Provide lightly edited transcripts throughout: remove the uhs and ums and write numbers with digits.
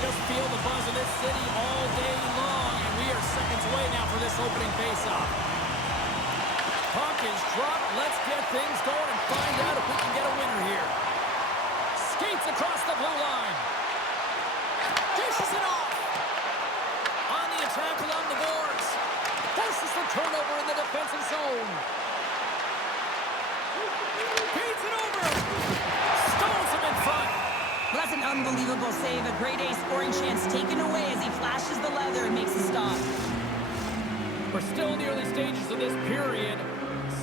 just feel the buzz in this city all day long, and we are seconds away now for this opening face-off. Puck is dropped. Let's get things going and find out if we can get a winner here. Skates across the blue line. Dishes it off. On the attack along the boards. Forces the turnover in the defensive zone. Feeds it over. Stones him in front. Well, that's an unbelievable save. A grade A scoring chance taken away as he flashes the leather and makes a stop. We're still in the early stages of this period.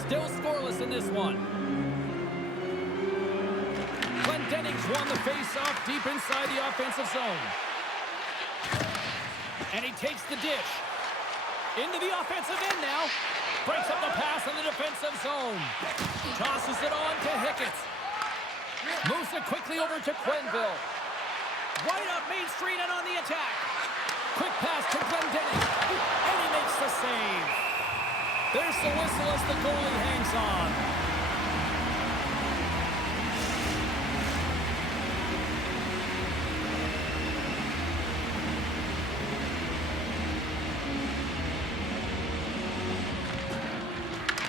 Still scoreless in this one. Glendening's won the face-off deep inside the offensive zone. And he takes the dish. Into the offensive end now. Breaks up the pass in the defensive zone. Tosses it on to Hickett. Moves it quickly over to Quenneville. Right up Main Street and on the attack. Quick pass to Glendening. And he makes the save. There's the whistle as the goalie hangs on.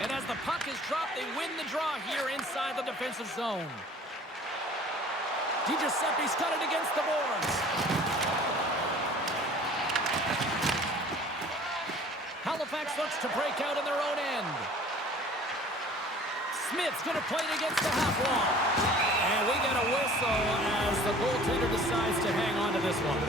And as the puck is dropped, they win the draw here inside the defensive zone. DiGiuseppe's got it against the boards. Halifax looks to break out in their own end. Smith's going to play it against the half wall. And we get a whistle as the goaltender decides to hang on to this one.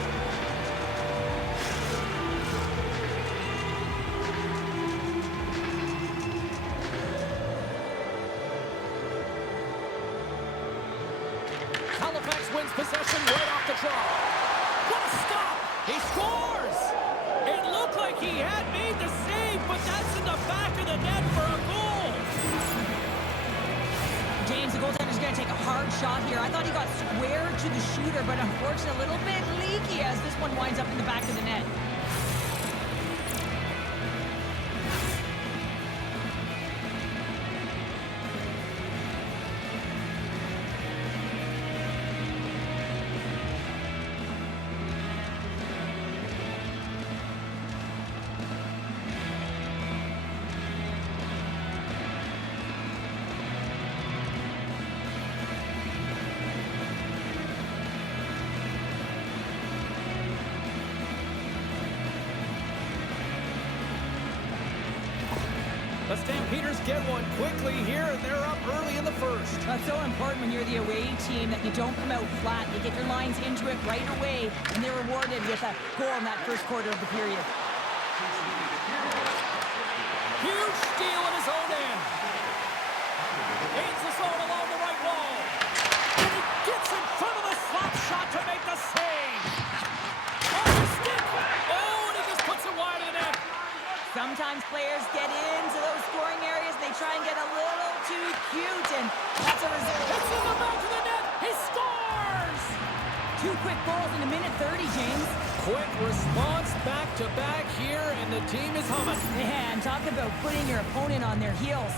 Halifax wins possession right off the draw. What a stop! He scores! It looked like he had made the save, but that's in the back of the net for a goal. James, the goaltender's going to take a hard shot here. I thought he got square to the shooter, but unfortunately a little bit leaky as this one winds up in the back of the net. The Stampeders get one quickly here, and they're up early in the first. That's so important when you're the away team that you don't come out flat. You get your lines into it right away, and they're rewarded with a goal in that first quarter of the period. Huge steal in his own end. Aids the zone along the right wall. And he gets in front of the slap shot to make the save. Off the stick. Oh, and he just puts it wide of the net. Sometimes players get into those scoring areas and they try and get a little too cute, and that's a result. It's in the back of the net. He scores! 2 quick goals in a minute 30, James. Quick response back-to-back here, and the team is humming. Man, talk about putting your opponent on their heels.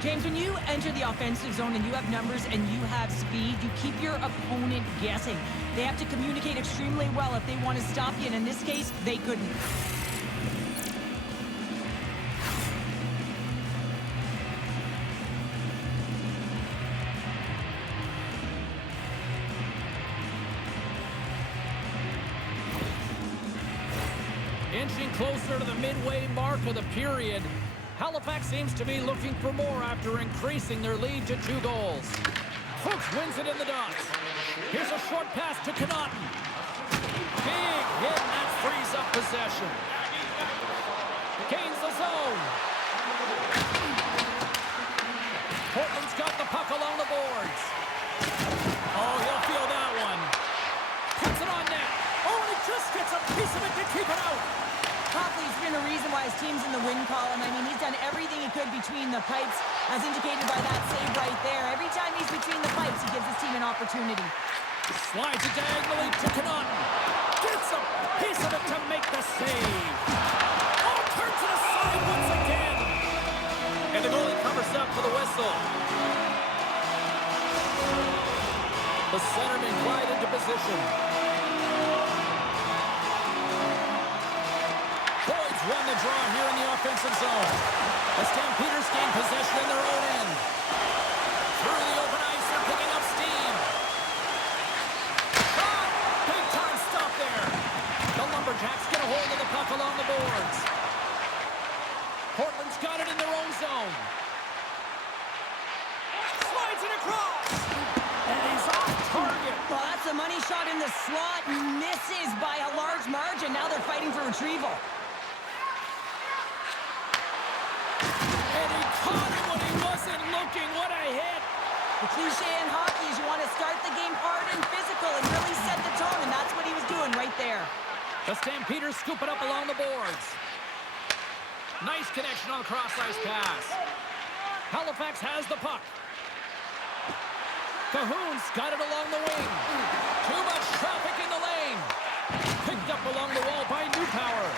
James, when you enter the offensive zone and you have numbers and you have speed, you keep your opponent guessing. They have to communicate extremely well if they want to stop you, and in this case, they couldn't. Inching closer to the midway mark of the period, Halifax seems to be looking for more after increasing their lead to 2 goals. Fuchs wins it in the dots. Here's a short pass to Connaughton. Big hit, and that frees up possession. Gains the zone. Portland's got the puck along the boards. Oh, he'll feel that one. Puts it on net. Oh, and he just gets a piece of it to keep it out. Copley's been a reason why his team's in the win column. I mean, he's done everything he could between the pipes, as indicated by that save right there. Every time he's between the pipes, he gives his team an opportunity. Slides it diagonally to Connaughton. Gets a piece of it to make the save. Oh, turns it aside once again. And the goalie covers up for the whistle. The centerman glide into position. won the draw here in the offensive zone. The Stampeders gain possession in their own end. Through the open ice, they're picking up steam. Shot! Big time stop there. The Lumberjacks get a hold of the puck along the boards. Portland's got it in their own zone. Slides it across. And he's off target. Well, that's a money shot in the slot. Misses by a large margin. Now they're fighting for retrieval. And he caught it when he wasn't looking. What a hit. The cliche in hockey is you want to start the game hard and physical and really set the tone, and that's what he was doing right there. The Stampeders scoop it up along the boards. Nice connection on the cross-ice pass. Halifax has the puck. Kahun's got it along the wing. Too much traffic in the lane. Picked up along the wall by Newpower.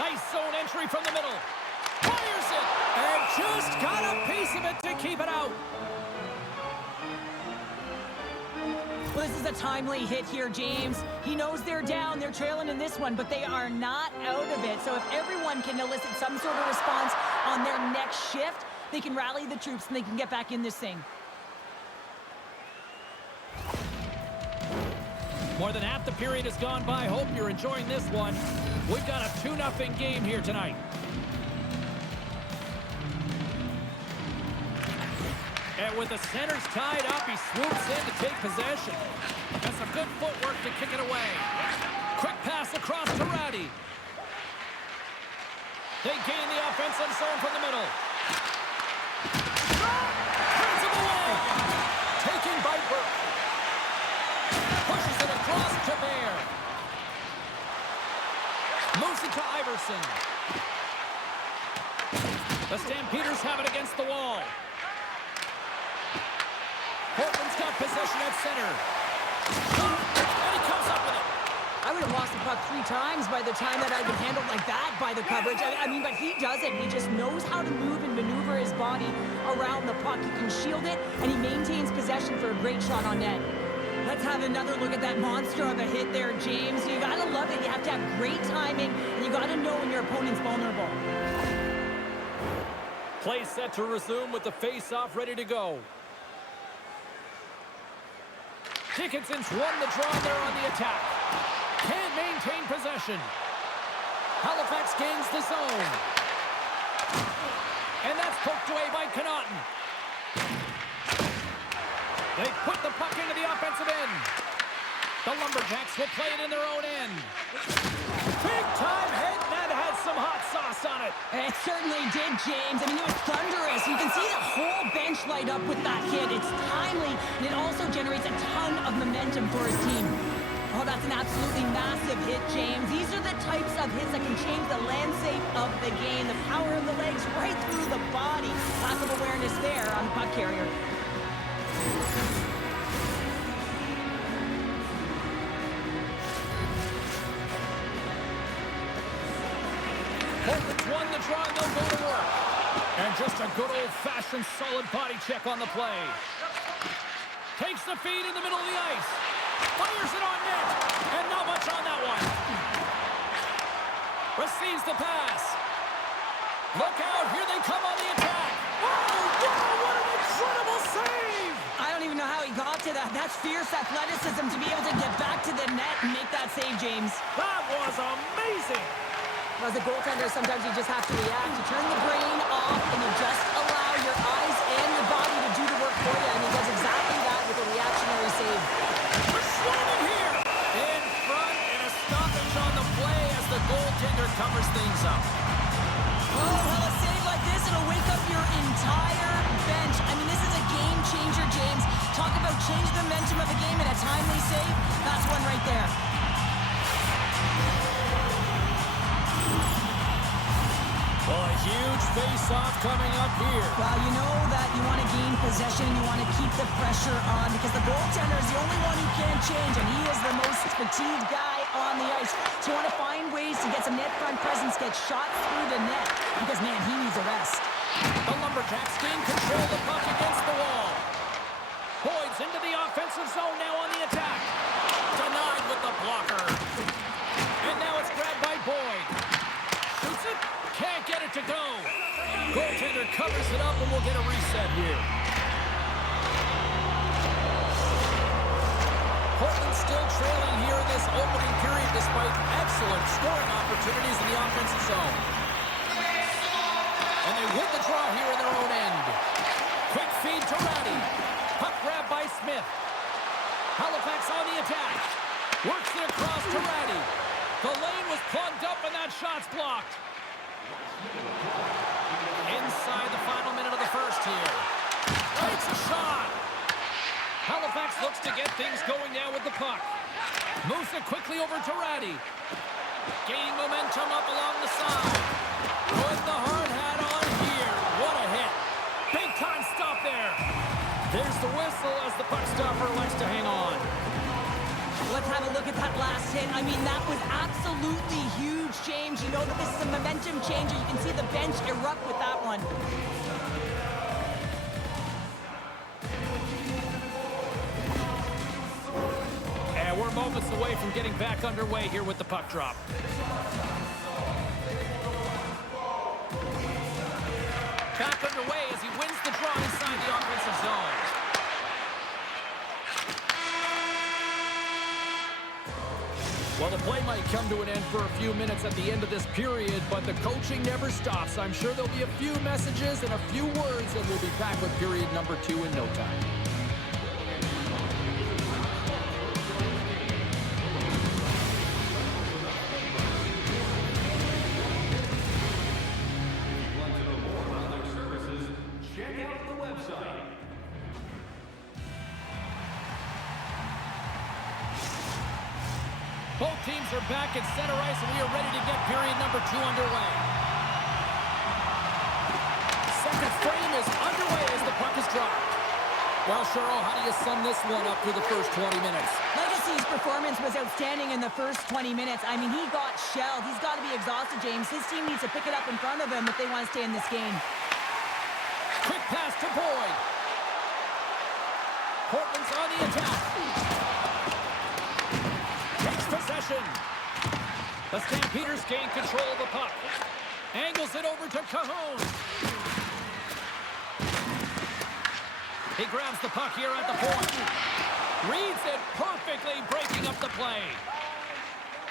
Nice zone entry from the middle. Fires it. And just got a piece of it to keep it out. Well, this is a timely hit here, James. He knows they're down. They're trailing in this one, but they are not out of it. So if everyone can elicit some sort of response on their next shift, they can rally the troops and they can get back in this thing. More than half the period has gone by. Hope you're enjoying this one. We've got a 2-0 game here tonight. And with the centers tied up, he swoops in to take possession. Has some good footwork to kick it away. Quick pass across to Rattie. They gain the offensive zone from the middle. Turns him away. Taken by Burke. Pushes it across to Duehr. Moves it to Iverson. The Stampeders have it against the wall. Portland's got possession at center. And he comes up with it. I would have lost the puck 3 times by the time that I'd been handled like that by the coverage. I mean, but he doesn't. He just knows how to move and maneuver his body around the puck. He can shield it, and he maintains possession for a great shot on net. Let's have another look at that monster of a hit there, James. You gotta love it. You have to have great timing, and you gotta know when your opponent's vulnerable. Play set to resume with the face-off ready to go. Dickinson's won the draw there on the attack. Can't maintain possession. Halifax gains the zone. And that's poked away by Connaughton. They put the puck into the offensive end. The Lumberjacks will play it in their own end. Big time hit, and that had some hot sauce on it. It certainly did, James. I mean, it was thunderous. You can see the whole bench light up with that hit. It's timely, and it also generates a ton of momentum for his team. Oh, that's an absolutely massive hit, James. These are the types of hits that can change the landscape of the game. The power of the legs right through the body. Lack of awareness there on the puck carrier. Portland's won the draw, and they'll go to work. And just a good old-fashioned solid body check on the play. Takes the feed in the middle of the ice. Fires it on net. And not much on that one. Receives the pass. Look out, here they come on the attack. Oh, what an incredible save! I don't even know how he got to that. That's fierce athleticism to be able to get back to the net and make that save, James. That was amazing! As a goaltender, sometimes you just have to react. You turn the brain off and you just allow your eyes and your body to do the work for you, and he does exactly that with a reactionary save. We're swarming here! In front, and a stoppage on the play as the goaltender covers things up. Oh, well, a save like this, it'll wake up your entire bench. I mean, this is a game changer, James. Talk about change the momentum of a game in a timely save. That's one right there. Well, a huge face-off coming up here. Well, you know that you want to gain possession, you want to keep the pressure on, because the goaltender is the only one who can't change, and he is the most fatigued guy on the ice. So you want to find ways to get some net front presence, get shots through the net, because, man, he needs a rest. The Lumberjacks gain control of the puck against the wall. Boyd's into the offensive zone now on the attack. Denied with the blocker. And now it's grabbed by Boyd. picks it up, and we'll get a reset here. Portland still trailing here in this opening period despite excellent scoring opportunities in the offensive zone. And they win the draw here in their own end. Quick feed to Rattie. Puck grab by Smith. Halifax on the attack. Works it across to Rattie. The lane was plugged up and that shot's blocked. Inside the final minute of the first here. Takes a shot. Halifax looks to get things going now with the puck. Moves it quickly over to Rattie. Gaining momentum up along the side. Put the hard hat on here. What a hit. Big time stop there. There's the whistle as the puck stopper likes to hang on. Let's have a look at that last hit. I mean, that was absolutely huge, James. You know that this is a momentum changer. You can see the bench erupt with that one. And we're moments away from getting back underway here with the puck drop. Back underway as he wins the draw inside the offensive zone. Well, the play might come to an end for a few minutes at the end of this period, but the coaching never stops. I'm sure there'll be a few messages and a few words, and we'll be back with period number 2 in no time. Both teams are back at center ice, and we are ready to get period number 2 underway. Second frame is underway as the puck is dropped. Well, Cheryl, how do you sum this one up through the first 20 minutes? Legacy's performance was outstanding in the first 20 minutes. I mean, he got shelled. He's got to be exhausted, James. His team needs to pick it up in front of him if they want to stay in this game. Quick pass to Boyd. Portland's on the attack. Possession. The Stampeders gain control of the puck. Angles it over to Kahun. He grabs the puck here at the point. Reads it perfectly, breaking up the play.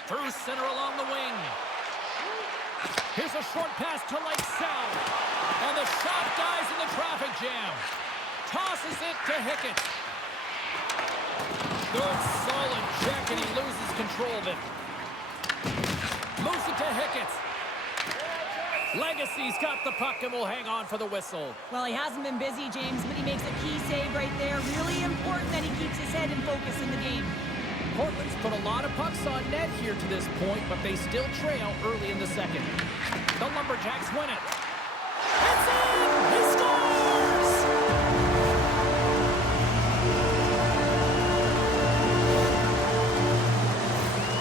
Through center along the wing. Here's a short pass to South. And the shot dies in the traffic jam. Tosses it to Hickett. Good, solid check, and he loses control of it. Moves it to Hickett. Legacy's got the puck and will hang on for the whistle. Well, he hasn't been busy, James, but he makes a key save right there. Really important that he keeps his head in focus in the game. Portland's put a lot of pucks on net here to this point, but they still trail early in the second. The Lumberjacks win it. It's in! He scores!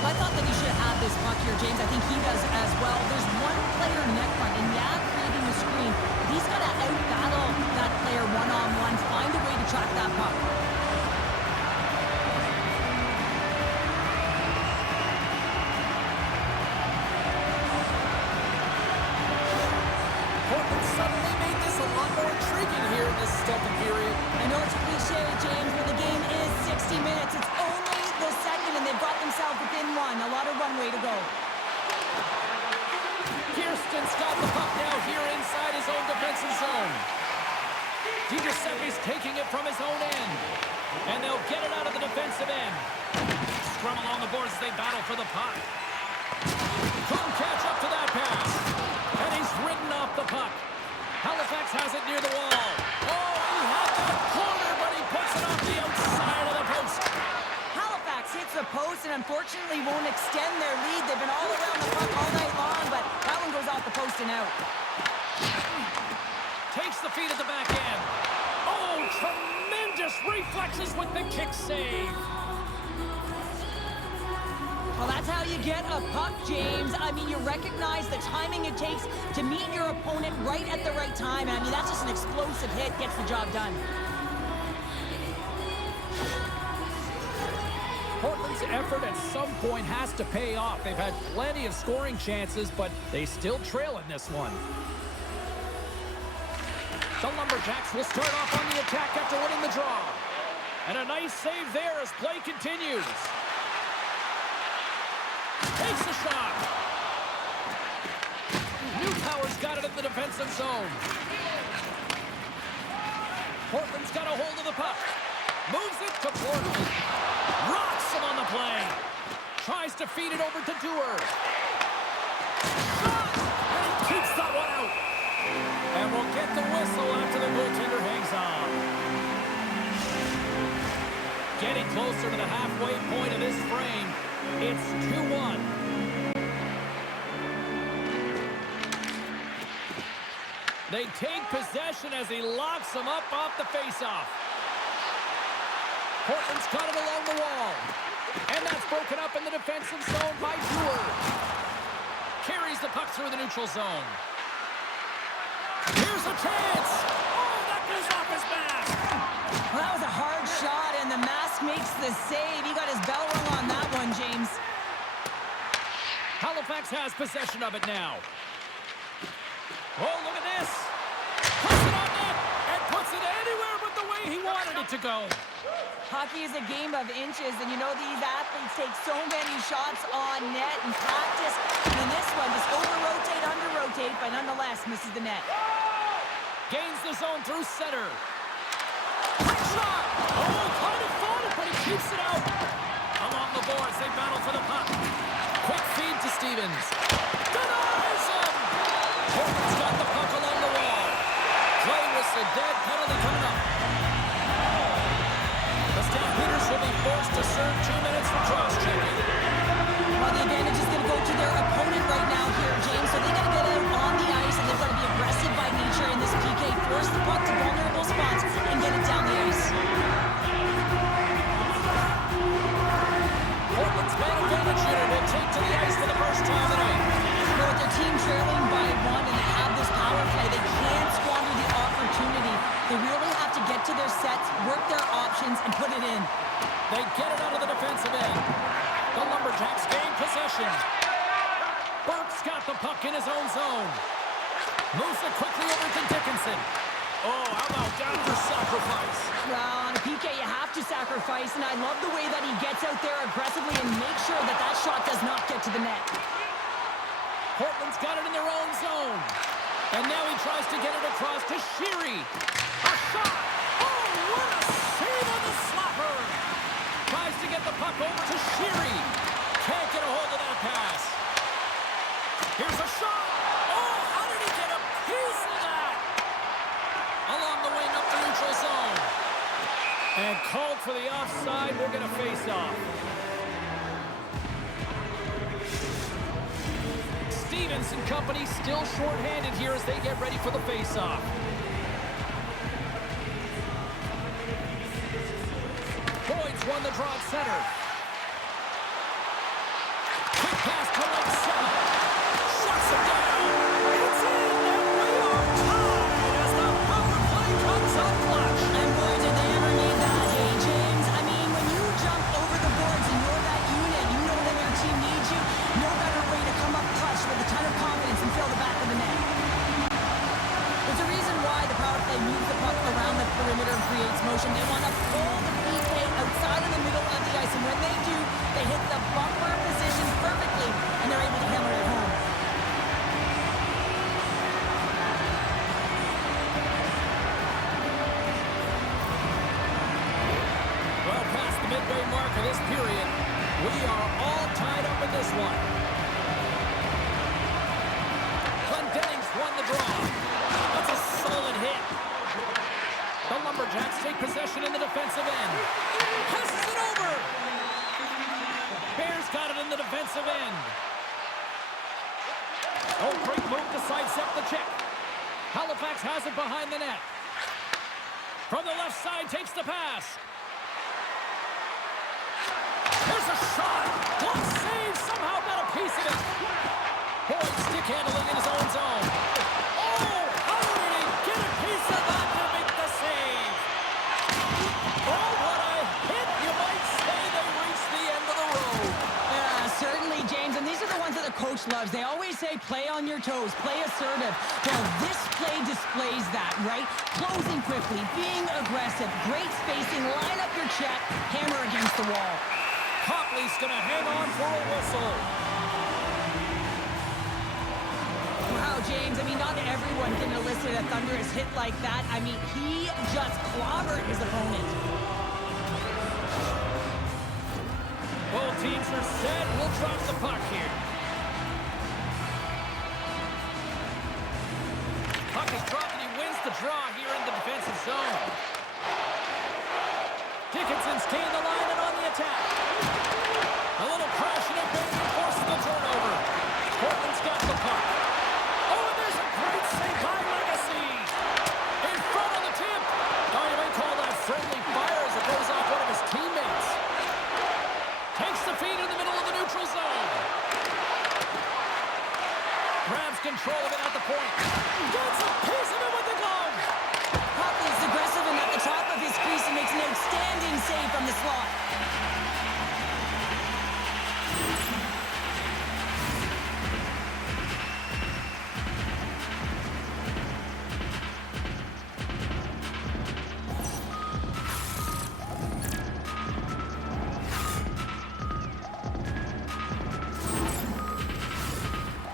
I thought that he should have had this puck here, James. I think he does as well. There's one player net front, and creating the screen. He's got to out-battle that player one-on-one, find a way to track that puck. Portland suddenly made this a lot more intriguing here in this second period. I know it's a cliche, James, but the game is 60 minutes. It's only the second, and they've got themselves within one. A lot of runway to go. Kirsten's got the puck now here inside his own defensive zone. Giuseppe's taking it from his own end. And they'll get it out of the defensive end. Scrum along the boards as they battle for the puck. Couldn't catch up to that pass. And he's ridden off the puck. Halifax has it near the wall. Oh, he had that corner, but he puts it off the outside of the post. Halifax hits the post and unfortunately won't extend their lead. They've been all around the puck all night long, but that one goes off the post and out. Takes the feed at the back end. Oh, tremendous reflexes with the kick save. Well, that's how you get a puck, James. I mean, you recognize the timing it takes to meet your opponent right at the right time. I mean, that's just an explosive hit, gets the job done. Portland's effort at some point has to pay off. They've had plenty of scoring chances, but they still trail in this one. The Lumberjacks will start off on the attack after winning the draw. And a nice save there as play continues. Takes a shot. Newpower's got it in the defensive zone. Portland's got a hold of the puck. Moves it to Portland. Rocks him on the play. Tries to feed it over to Duehr. Shot! And he keeps that one out. And we'll get the whistle after the goaltender hangs on. Getting closer to the halfway point of this frame. It's 2-1. They take possession as he locks them up off the faceoff. Portland's got it along the wall. And that's broken up in the defensive zone by Duehr. Carries the puck through the neutral zone. Here's a chance. Oh, that goes off his mask. Well, that was a hard shot, and the mask makes the save. He got his bell rung on that one, James. Halifax has possession of it now. Oh, look at this. Puts it on net and puts it anywhere but the way he wanted it to go. Hockey is a game of inches, and you know these athletes take so many shots on net in practice. And in this one, just over-rotate, under-rotate, but nonetheless misses the net. Gains the zone through center. Quick shot! Oh, kind of fought it, but he keeps it out. Along the boards, they battle for the puck. Quick feed to Stevens. Denies him! Portland's got the puck along the wall. Play whistle, dead, penalty coming up. The Stampeders will be forced to serve 2 minutes for cross-checking. Well, the advantage is going to go to their opponent right now here, James, so they got to get out on the ice, and they've got to be aggressive by nature in this PK, force the puck to vulnerable spots, and get it down the ice. Portland's man advantage unit will take to the ice for the first time tonight. You know, with their team trailing by 1 and they have this power play, they can't squander the opportunity. They really have to get to their sets, work their options, and put it in. They get it out of the defensive end. The Lumberjacks gain possession. Burke's got the puck in his own zone. Moves it quickly over to Dickinson. Oh, how about down for sacrifice? Well, on a PK, you have to sacrifice, and I love the way that he gets out there aggressively and makes sure that that shot does not get to the net. Portland's got it in their own zone. And now he tries to get it across to Sheary. A shot! Oh, what a save on the slapper! Tries to get the puck over to Sheary. Can't get a hold of that pass. Here's a shot! Oh, how did he get a piece of that? Along the wing up the neutral zone. And called for the offside. We're going to face off. Stevens and company still short-handed here as they get ready for the face-off. Boyd's won the draw at center. Quick pass to right center. Shuts him down. It's in, and we are tied as the power play comes up clutch. And boy, did they ever need that, hey, James? I mean, when you jump over the boards and you're that unit, you know that your team needs you. No better way to come up clutch with a ton of confidence and fill the back of the net. There's a reason why the power play moves the puck around the perimeter and creates motion. They want to pull the PK outside of the middle of the ice, and when they do, they hit the bumper position perfectly, and they're able to hammer it home. Well, past the midway mark of this period, we are all tied up in this one. Glendening's won the draw. That's a solid hit. The Lumberjacks take possession in the defensive end. Passes it over. Bears got it in the defensive end. Oh, great move to sidestep the check. Halifax has it behind the net. From the left side, takes the pass. Here's a shot. Block save. Somehow got a piece of it. Boyd stick handling in his own zone. Oh, how did he get a piece of that to make the save? Oh, what a hit. You might say they reached the end of the road. Certainly, James, and these are the ones that the coach coach loves. They always say play on your toes, play assertive. Well, this play displays that, right? Closing quickly, being aggressive, great spacing, line up your check, hammer against the wall. Copley's going to hang on for a whistle. Wow, James, I mean, not everyone can elicit a thunderous hit like that. I mean, he just clobbered his opponent. Both teams are set. We'll drop the puck here. Puck is dropped and he wins the draw here in the defensive zone. Dickinson's gained the line and on the attack. A little crash and a baby forces the turnover. Portland's got the puck. Oh, and there's a great save by Legacy. In front of the tip. Oh, you may call that friendly fire as it goes off one of his teammates. Takes the feed in the middle of the neutral zone. Grabs control of it at the point. Gets a piece of it with the glove. Copley's aggressive and at the top of his crease and makes an outstanding save from the slot.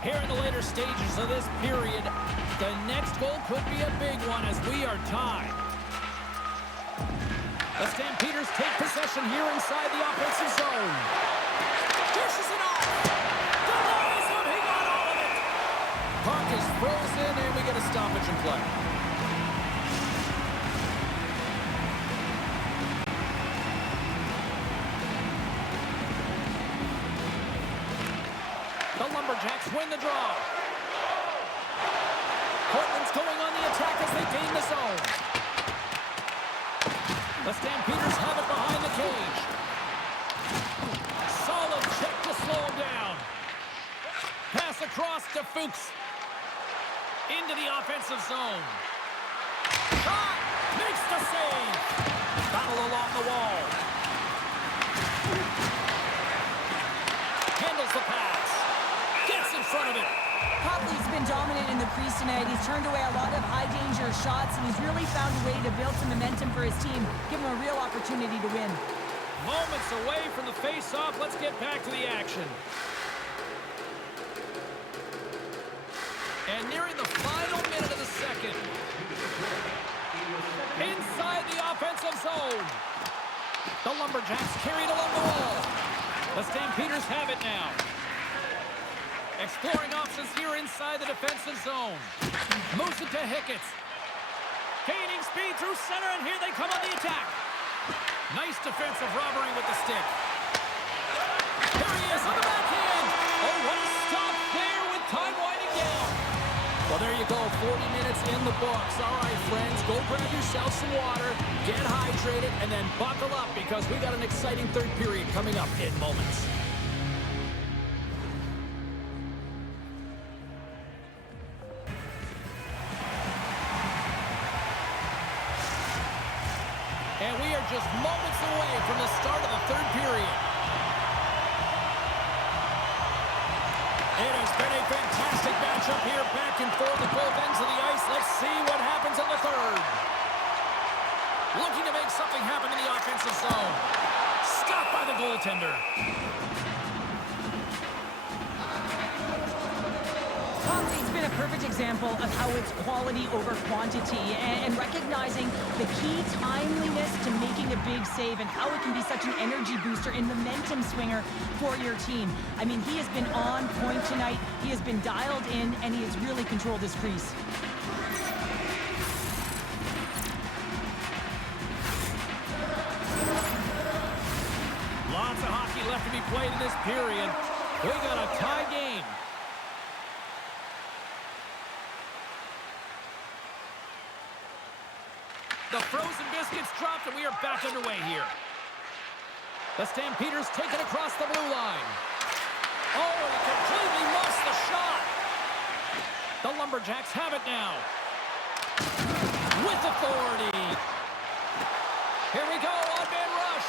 Here in the later stages of this period, the next goal could be a big one as we are tied. The Stampeders take possession here inside the offensive zone. Dishes it off. Denies him. He got all of it. Puck is frozen, and we get a stoppage in play. The Lumberjacks win the draw. Portland's going on the attack as they gain the zone. The Stampeders have it behind the cage. Solid check to slow him down. Pass across to Fuchs. Into the offensive zone. Shot! Makes the save. Battle along the wall. Handles the pass. Gets in front of it. Copley's been dominant in the crease tonight. He's turned away a lot of high-danger shots, and he's really found a way to build some momentum for his team, give him a real opportunity to win. Moments away from the face-off. Let's get back to the action. And nearing the final minute of the second. Inside the offensive zone. The Lumberjacks carried along the wall. The Stampeders have it now. Exploring options here inside the defensive zone. Moves it to Hicketts. Gaining speed through center, and here they come on the attack. Nice defensive robbery with the stick. There he is on the backhand. Oh, what a stop there with time winding down. Well, there you go. 40 minutes in the books. All right, friends, go grab yourself some water, get hydrated, and then buckle up because we got an exciting third period coming up in moments. And we are just moments away from the start of the third period. It has been a fantastic matchup here, back and forth at both ends of the ice. Let's see what happens in the third. Looking to make something happen in the offensive zone. Stopped by the goaltender. Copley's been a perfect example of how it's quality over quantity and recognizing the key timeliness to making a big save and how it can be such an energy booster and momentum swinger for your team. I mean, he has been on point tonight. He has been dialed in, and he has really controlled his crease. Lots of hockey left to be played in this period. We got a tie game. The frozen biscuits dropped, and we are back underway here. The Stampeders take it across the blue line. Oh, and he completely lost the shot. The Lumberjacks have it now. With authority. Here we go, odd-man rush.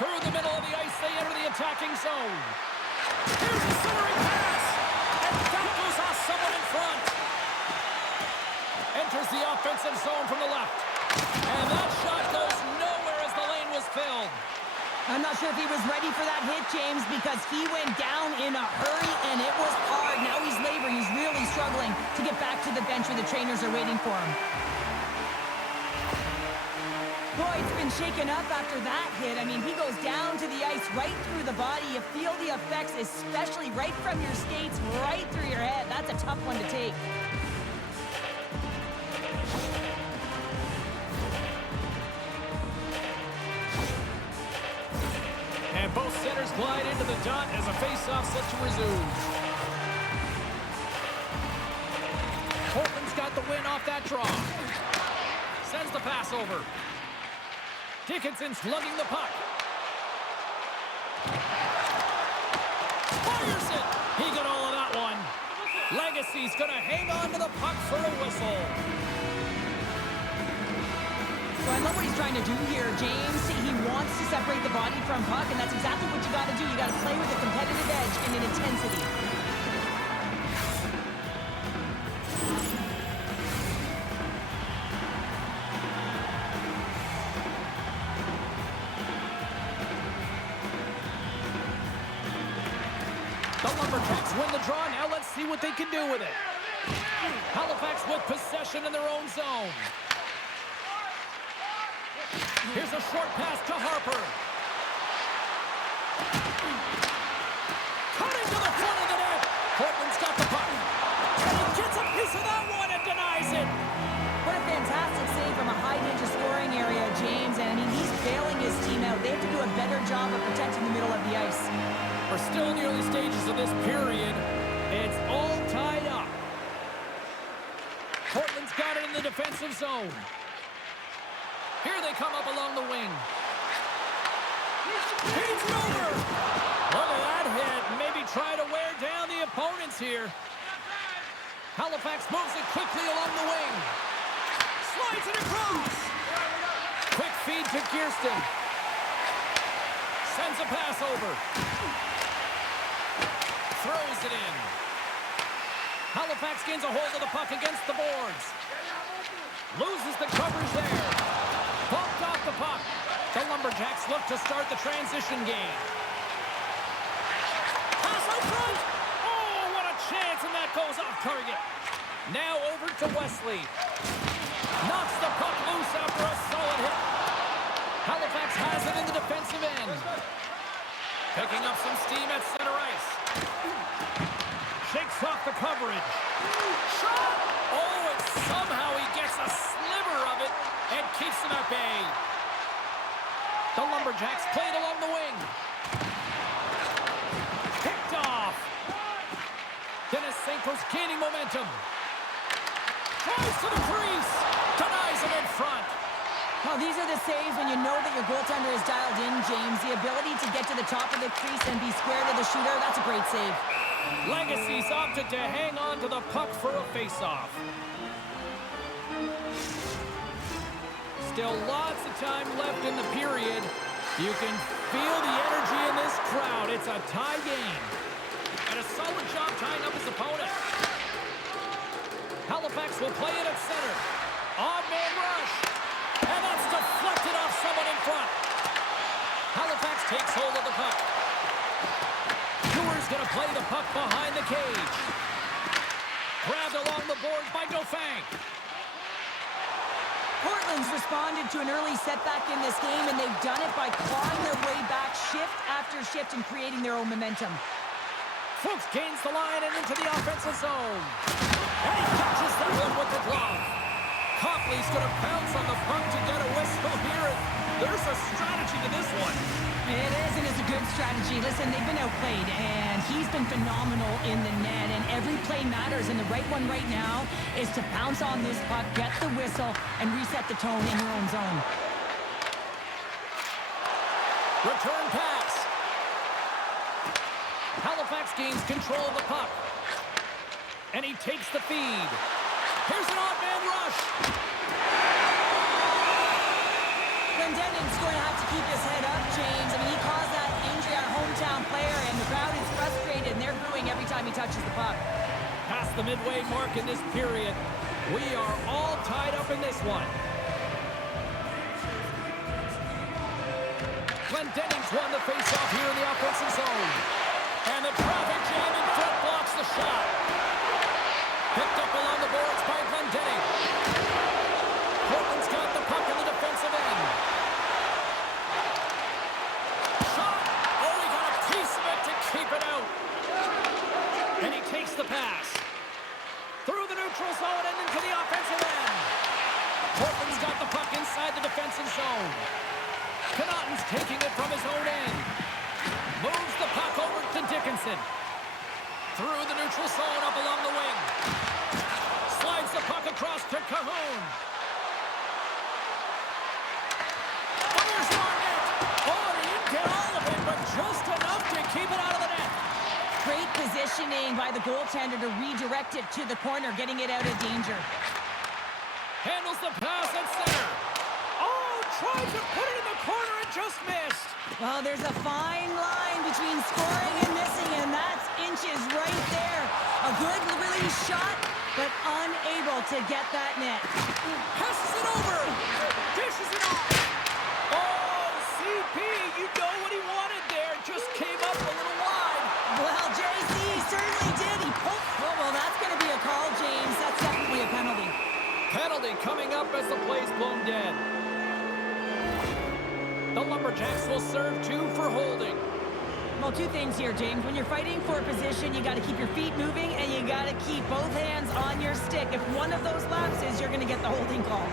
Through the middle of the ice, they enter the attacking zone. Here's a centering pass. And that goes off someone in front. Enters the offensive zone from the left. And that shot goes nowhere as the lane was filled. I'm not sure if he was ready for that hit, James, because he went down in a hurry, and it was hard. Now he's laboring. He's really struggling to get back to the bench where the trainers are waiting for him. Boy, it's been shaken up after that hit. I mean, he goes down to the ice right through the body. You feel the effects, especially right from your skates, right through your head. That's a tough one to take. And both centers glide into the dot as a face-off set to resume. Portland's got the win off that draw. Sends the pass over. Dickinson's lugging the puck. Fires it! He got all of that one. Legacy's gonna hang on to the puck for a whistle. So I love what he's trying to do here, James. He wants to separate the body from puck, and that's exactly what you got to do. You got to play with a competitive edge and an intensity. The Lumberjacks win the draw. Now let's see what they can do with it. Halifax with possession in their own zone. Here's a short pass to Harper. Cutting to the front of the net. Portland's got the puck. And he gets a piece of that one and denies it. What a fantastic save from a high-danger scoring area, James. And, I mean, he's bailing his team out. They have to do a better job of protecting the middle of the ice. We're still in the early stages of this period. It's all tied up. Portland's got it in the defensive zone. Here they come up along the wing. He's over. Look at that hit. Maybe try to wear down the opponents here. Halifax moves it quickly along the wing. Slides it across. Quick feed to Kirsten. Sends a pass over. Throws it in. Halifax gains a hold of the puck against the boards. Loses the coverage there. Bumped off the puck. The Lumberjacks look to start the transition game. Pass out front. Oh, what a chance, and that goes off target. Now over to Wesley. Knocks the puck loose after a solid hit. Halifax has it in the defensive end. Picking up some steam at center ice. Shakes off the coverage. Shot! Oh, and somehow he gets a sliver of it and keeps them at bay. The Lumberjacks played along the wing. Picked off. Denisenko's gaining momentum. Tries to the crease. Denies him in front. Well, these are the saves when you know that your goaltender is dialed in, James. The ability to get to the top of the crease and be square to the shooter, that's a great save. Legacy's opted to hang on to the puck for a face-off. Still lots of time left in the period. You can feel the energy in this crowd. It's a tie game. And a solid job tying up his opponent. Halifax will play it at center. Odd man rush. And that's deflected off someone in front. Halifax takes hold of the puck. Duehr's going to play the puck behind the cage. Grabbed along the boards by Dauphin. Portland's responded to an early setback in this game, and they've done it by clawing their way back shift after shift and creating their own momentum. Fuchs gains the line and into the offensive zone. And he catches that one with the glove. Copley's going to pounce on the puck to get a whistle here. There's a strategy to this one. It is, and it's a good strategy. Listen, they've been outplayed, and he's been phenomenal in the net, and every play matters, and the right one right now is to pounce on this puck, get the whistle, and reset the tone in your own zone. Return pass. Halifax gains control of the puck. And he takes the feed. Here's an odd man rush. Glendening's going to have to keep his head up, James. I mean, he caused that injury, our hometown player, and the crowd is frustrated. he touches the puck. Past the midway mark in this period. We are all tied up in this one. Glendening's won the face-off here in the offensive zone. And the traffic jam in front blocks the shot. Picked up along the boards by Glendening. Portland's got the puck in the defensive end. Shot! Oh, he got a piece of it to keep it out. And he takes the pass. Through the neutral zone and into the offensive end. Portland's got the puck inside the defensive zone. Connaughton's taking it from his own end. Moves the puck over to Dickinson. Through the neutral zone up along the wing. Slides the puck across to Kahun. Fires on net. Oh, he didn't get all of it, but just enough to keep it out of the net. Great positioning by the goaltender to redirect it to the corner, getting it out of danger. Handles the pass at center. Oh, tried to put it in the corner and just missed. Well, there's a fine line between scoring and missing, and that's inches right there. A good release shot, but unable to get that net. Passes it over. Dishes it off. Oh, CP, you know what he wanted there. Just came up a little wide. Well, JC certainly did. He poked. Oh, well, that's going to be a call, James. That's definitely a penalty. Penalty coming up as the play's blown dead. The Lumberjacks will serve 2 for holding. Well, 2 things here, James. When you're fighting for a position, you got to keep your feet moving, and you got to keep both hands on your stick. If one of those lapses, you're going to get the holding call.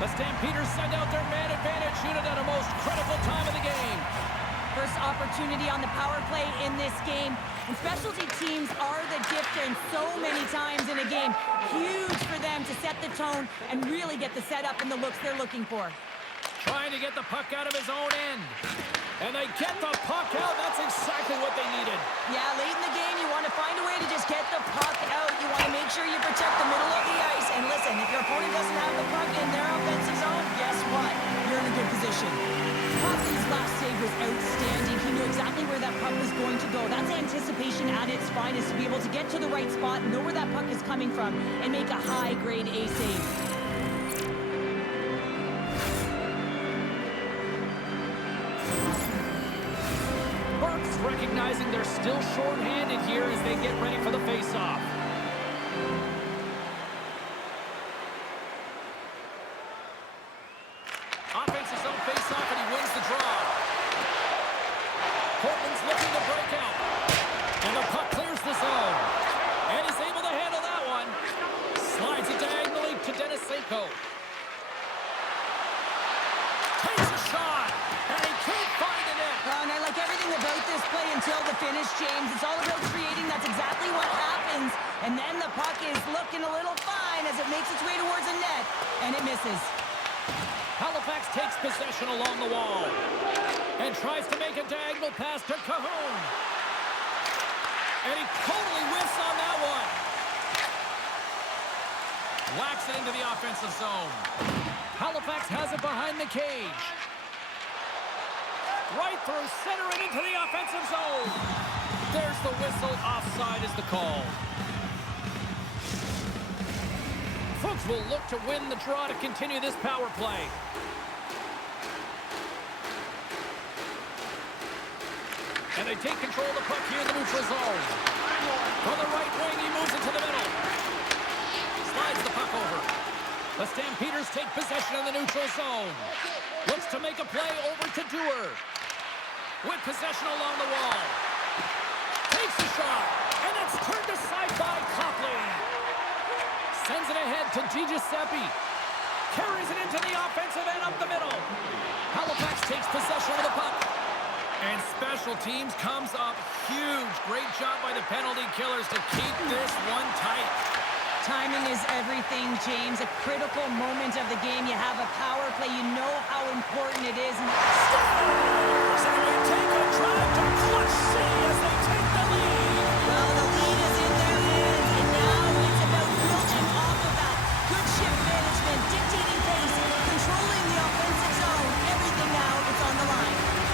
The Stampeders send out their man advantage unit at a most critical time of the game. First opportunity on the power play in this game. And specialty teams are the difference so many times in a game. Huge for them to set the tone and really get the setup and the looks they're looking for. Trying to get the puck out of his own end. And they get the puck out. That's exactly what they needed. Yeah, late in the game, you want to find a way to just get the puck out. You want to make sure you protect the middle of the ice. And listen, if your opponent doesn't have the puck in their offensive zone, guess what? You're in a good position. Hockey's last save was outstanding. He knew exactly where that puck was going to go. That's anticipation at its finest, to be able to get to the right spot, know where that puck is coming from, and make a high-grade A save. Burke's recognizing they're still short-handed here as they get ready for the face-off. Offensive zone face-off, and he wins the draw. Portland's looking to break out. And the puck clears the zone. And he's able to handle that one. Slides it diagonally to Denisenko. Takes a shot. And he can't find the net. And I like everything about this play until the finish, James. It's all about creating. That's exactly what happens. And then the puck is looking a little fine as it makes its way towards the net. And it misses. Halifax takes possession along the wall and tries to make a diagonal pass to Kahun. And he totally whiffs on that one. Whacks it into the offensive zone. Halifax has it behind the cage. Right through center and into the offensive zone. There's the whistle. Offside is the call. Fuchs will look to win the draw to continue this power play. And they take control of the puck here in the neutral zone. From the right wing, he moves it to the middle. Slides the puck over. The Stampeders take possession in the neutral zone. Looks to make a play over to Duehr. With possession along the wall. Takes a shot. And that's turned aside by Copley. Sends it ahead to Giuseppe. Carries it into the offensive end up the middle. Halifax takes possession of the puck. And special teams comes up huge. Great job by the penalty killers to keep this one tight. Timing is everything, James. A critical moment of the game. You have a power play. You know how important it is. So they take a drive to clutch C as they take the lead. Well, the lead is in their hands, and now it's about building off of that. Good shift management, dictating pace, controlling the offensive zone. Everything now, it's on the line.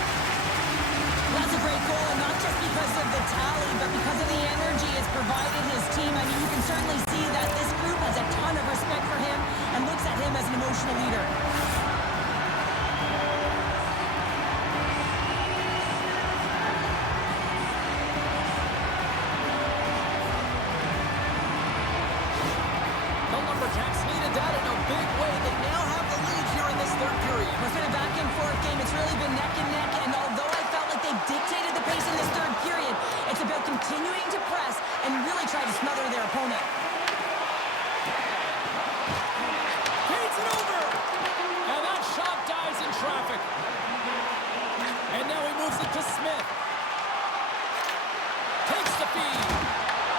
to Smith. Takes the feed.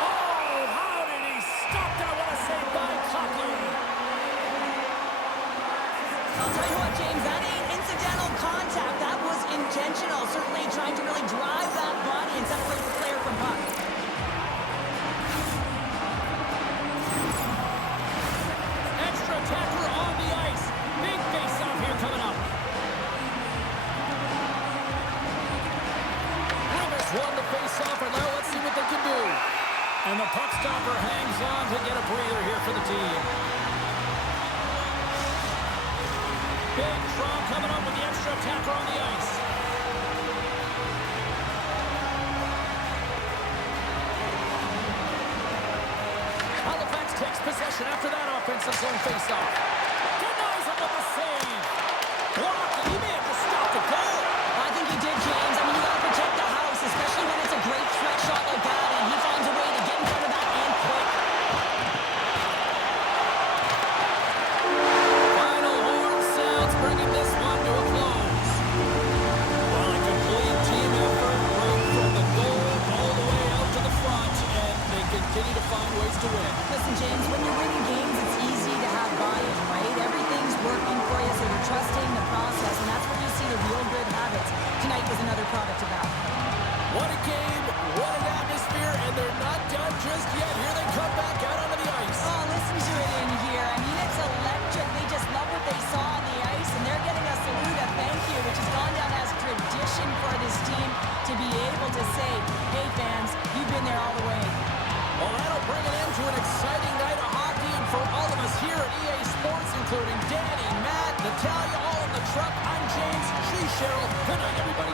Oh, how did he stop that? What a save by Kahun. I'll tell you what, James, that ain't incidental contact. That was intentional. Certainly trying to really drive that body and separate the player from puck. Extra attacker on the ice. Big face-off here coming up. Rivers won the face-off, and now let's see what they can do. And the puck stopper hangs on to get a breather here for the team. Big draw coming up with the extra attacker on the ice. Halifax takes possession after that offensive zone faceoff. Denies him with the save. Blocked, and he may have just stopped the goal. I think he did, James. I mean, you got to protect the house, especially when it's a great threat shot like that, and he finds a way to get in front of that and quick. Final horn sounds, bringing this one to a close. Well, a complete team effort right from the goal all the way out to the front, and they continue to find ways to win. Listen, James, when you're winning games, it's easy to have buy-in, right? Everything's working for you, so you're trusting the process, and that's where you see the real good habits. Tonight was another product of that. What a game, what an atmosphere, and they're not done just yet. Here they come back out onto the ice. Oh, listen to it in here. I mean, it's electric. They just love what they saw on the ice, and they're getting a salute, a thank you, which has gone down as tradition for this team to be able to say, hey, fans, you've been there all the way. Well, that'll bring an end to an exciting night of hockey, and for all of us here at EA Sports, including Danny, Matt, Natalia, all in the truck, I'm James, she's Cheryl. Good night, everybody.